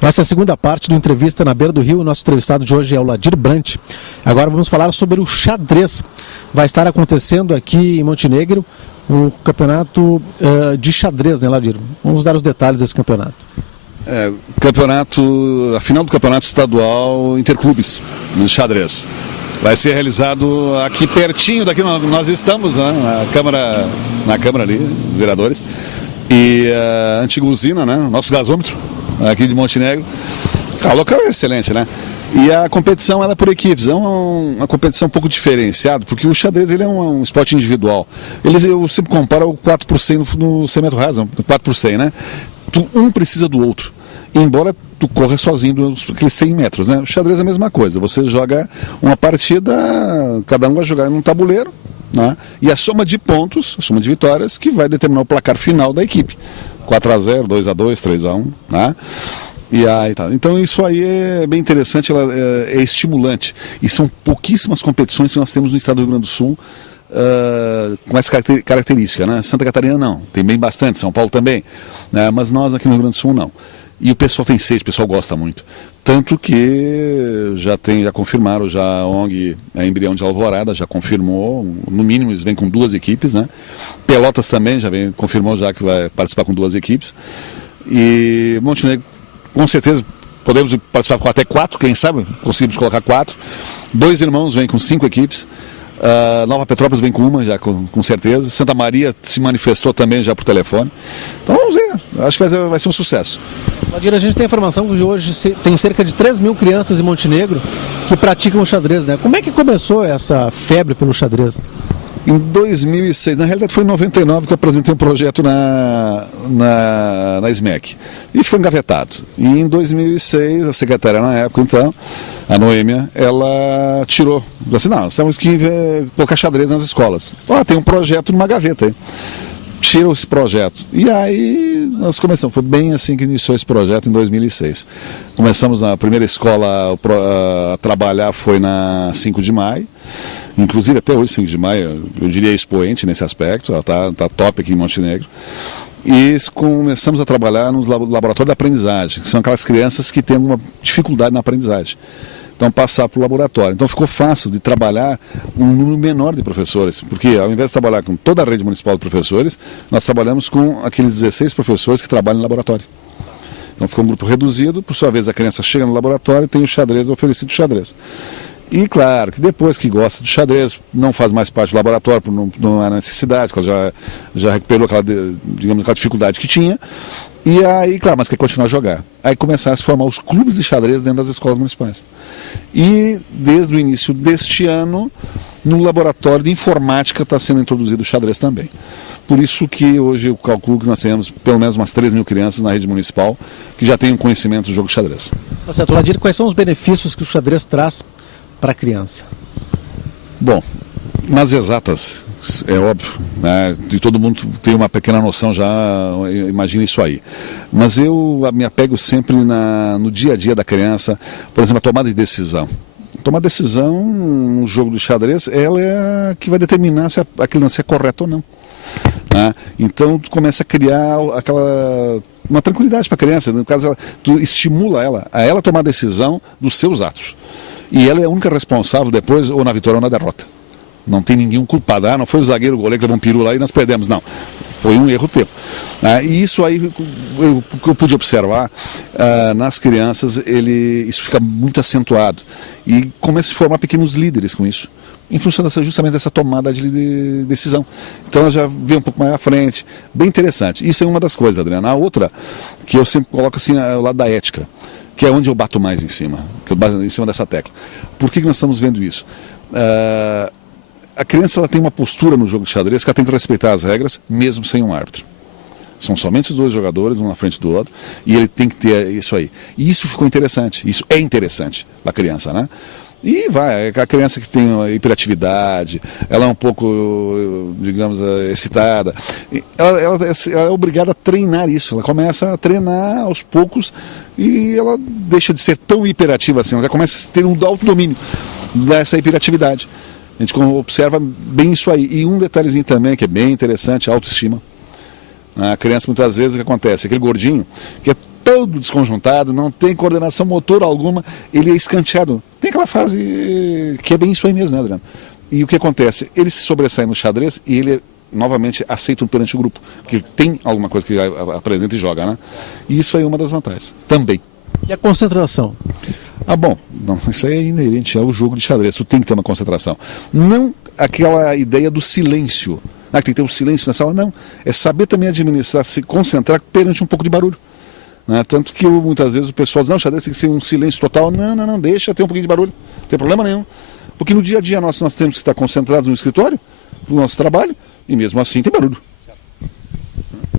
Essa é a segunda parte do Entrevista na Beira do Rio. O nosso entrevistado de hoje é o Ladir Brant. Agora vamos falar sobre o xadrez. Vai estar acontecendo aqui em Montenegro um campeonato de xadrez, né, Ladir? Vamos dar os detalhes desse campeonato. A final do campeonato estadual Interclubes de xadrez. Vai ser realizado aqui pertinho daqui nós estamos, né, na Câmara ali, vereadores. E a antiga usina, né, nosso gasômetro, aqui de Montenegro. O local é excelente, né? E a competição ela é por equipes, é uma competição um pouco diferenciada, porque o xadrez ele é um esporte individual. Eu sempre comparo o 4 por 100 no 100 metros rasos, 4 por 100, né? Um precisa do outro, embora tu corra sozinho aqueles 100 metros, né? O xadrez é a mesma coisa, você joga uma partida, cada um vai jogar num tabuleiro, né? E a soma de pontos, a soma de vitórias, que vai determinar o placar final da equipe. 4-0, 2-2, 3-1, né? E aí, tá. Então isso aí é bem interessante, ela é estimulante. E são pouquíssimas competições que nós temos no estado do Rio Grande do Sul com essa característica, né? Santa Catarina não, tem bem bastante, São Paulo também, né? Mas nós aqui no Rio Grande do Sul não. E o pessoal tem sede, o pessoal gosta muito. Tanto que já confirmaram, a ONG, a Embrião de Alvorada, já confirmou, no mínimo eles vêm com 2 equipes, né? Pelotas também confirmou já que vai participar com 2 equipes. E Montenegro, com certeza, podemos participar com até 4, quem sabe, conseguimos colocar 4. 2 Irmãos vêm com 5 equipes. Nova Petrópolis vem com uma, já com certeza. Santa Maria se manifestou também já por telefone. Então vamos ver, acho que vai ser um sucesso. Ladir, a gente tem a informação que hoje tem cerca de 3 mil crianças em Montenegro que praticam o xadrez, né? Como é que começou essa febre pelo xadrez? Em 2006, na realidade foi em 99 que eu apresentei um projeto na SMEC e ficou engavetado. E em 2006, a secretária na época, então, a Noêmia, ela tirou, assim, não, nós temos que colocar xadrez nas escolas. Tem um projeto numa gaveta aí. Tirou esse projeto. E aí nós começamos, foi bem assim que iniciou esse projeto em 2006. Começamos na primeira escola a trabalhar, foi na 5 de maio. Inclusive até hoje, 5 de maio, eu diria expoente nesse aspecto, ela está top aqui em Montenegro. E começamos a trabalhar nos laboratórios de aprendizagem, que são aquelas crianças que têm alguma dificuldade na aprendizagem. Então, passar para o laboratório. Então, ficou fácil de trabalhar um número menor de professores, porque ao invés de trabalhar com toda a rede municipal de professores, nós trabalhamos com aqueles 16 professores que trabalham no laboratório. Então, ficou um grupo reduzido, por sua vez a criança chega no laboratório e tem o xadrez, oferecido xadrez. E claro que depois que gosta do xadrez, não faz mais parte do laboratório, não há necessidade, porque ela já recuperou aquela dificuldade que tinha. E aí, claro, mas quer continuar a jogar. Aí começaram a se formar os clubes de xadrez dentro das escolas municipais. E desde o início deste ano, no laboratório de informática está sendo introduzido o xadrez também. Por isso que hoje eu calculo que nós temos pelo menos umas 3 mil crianças na rede municipal que já têm um conhecimento do jogo de xadrez. Tá certo, Ladir, quais são os benefícios que o xadrez traz para a criança? Bom, nas exatas, é óbvio, né? E todo mundo tem uma pequena noção já, imagina isso aí. Mas eu me apego sempre no dia a dia da criança, por exemplo, a tomada de decisão. Tomar decisão no jogo de xadrez, ela é a que vai determinar se aquele lance é correto ou não. Né? Então tu começa a criar uma tranquilidade para a criança, no caso tu estimula ela a ela tomar decisão dos seus atos. E ela é a única responsável depois, ou na vitória ou na derrota. Não tem ninguém culpado. Não foi o zagueiro, o goleiro que levou um peru lá e nós perdemos. Não. Foi um erro teu. E isso aí, o que eu pude observar nas crianças, isso fica muito acentuado. E começa a se formar pequenos líderes com isso, em função justamente dessa tomada de decisão. Então ela já vê um pouco mais à frente. Bem interessante. Isso é uma das coisas, Adriana. A outra, que eu sempre coloco assim, é o lado da ética, que é onde eu bato mais em cima, em cima dessa tecla. Por que nós estamos vendo isso? A criança ela tem uma postura no jogo de xadrez que ela tem que respeitar as regras, mesmo sem um árbitro. São somente os 2 jogadores, um na frente do outro, e ele tem que ter isso aí. E isso ficou interessante, isso é interessante para a criança, né? E a criança que tem hiperatividade, ela é um pouco, digamos, excitada, ela é obrigada a treinar isso, ela começa a treinar aos poucos e ela deixa de ser tão hiperativa assim, ela já começa a ter um autodomínio dessa hiperatividade. A gente observa bem isso aí. E um detalhezinho também que é bem interessante, a autoestima. A criança muitas vezes o que acontece? Aquele gordinho que é todo desconjuntado, não tem coordenação motora alguma, ele é escanteado. Tem aquela fase que é bem isso aí mesmo, né, Adriano? E o que acontece? Ele se sobressai no xadrez e ele novamente aceita perante o grupo, porque tem alguma coisa que apresenta e joga, né? E isso aí é uma das vantagens, também. E a concentração? Bom, não, isso aí é inerente ao jogo de xadrez, tu tem que ter uma concentração. Não aquela ideia do silêncio, que tem que ter um silêncio na sala, não. É saber também administrar, se concentrar perante um pouco de barulho. Né? Tanto que muitas vezes o pessoal diz, não, o xadrez tem que ser um silêncio total. Não, deixa ter um pouquinho de barulho, não tem problema nenhum. Porque no dia a dia nós temos que estar concentrados no escritório, no nosso trabalho, e mesmo assim tem barulho.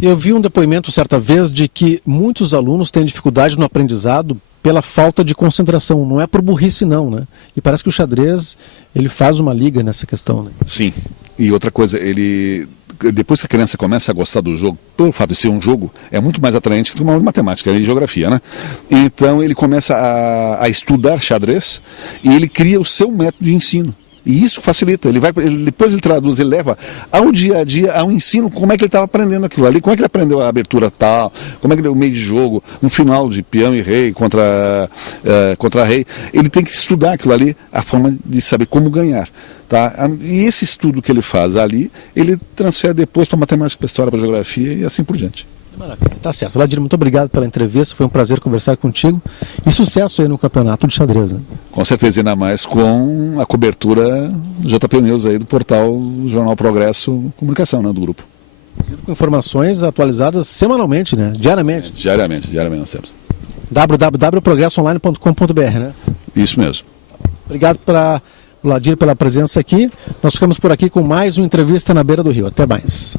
Eu vi um depoimento certa vez de que muitos alunos têm dificuldade no aprendizado pela falta de concentração, não é por burrice não, né? E parece que o xadrez, ele faz uma liga nessa questão, né? Sim, e outra coisa, depois que a criança começa a gostar do jogo, pelo fato de ser um jogo, é muito mais atraente que uma aula de matemática e geografia, né? Então ele começa a estudar xadrez e ele cria o seu método de ensino. E isso facilita, depois ele traduz, ele leva ao dia a dia, ao ensino, como é que ele estava aprendendo aquilo ali, como é que ele aprendeu a abertura tal, como é que ele o meio de jogo, um final de peão e rei contra rei. Ele tem que estudar aquilo ali, a forma de saber como ganhar. Tá? E esse estudo que ele faz ali, ele transfere depois para matemática, para história, para geografia e assim por diante. Maravilha, tá certo. Ladir, muito obrigado pela entrevista, foi um prazer conversar contigo e sucesso aí no campeonato de xadrez. Né? Com certeza, ainda mais com a cobertura JP News aí do portal Jornal Progresso Comunicação, né, do grupo. Com informações atualizadas semanalmente, né? Diariamente. Diariamente nós temos. www.progressoonline.com.br, né? Isso mesmo. Obrigado Ladir pela presença aqui. Nós ficamos por aqui com mais uma entrevista na Beira do Rio. Até mais.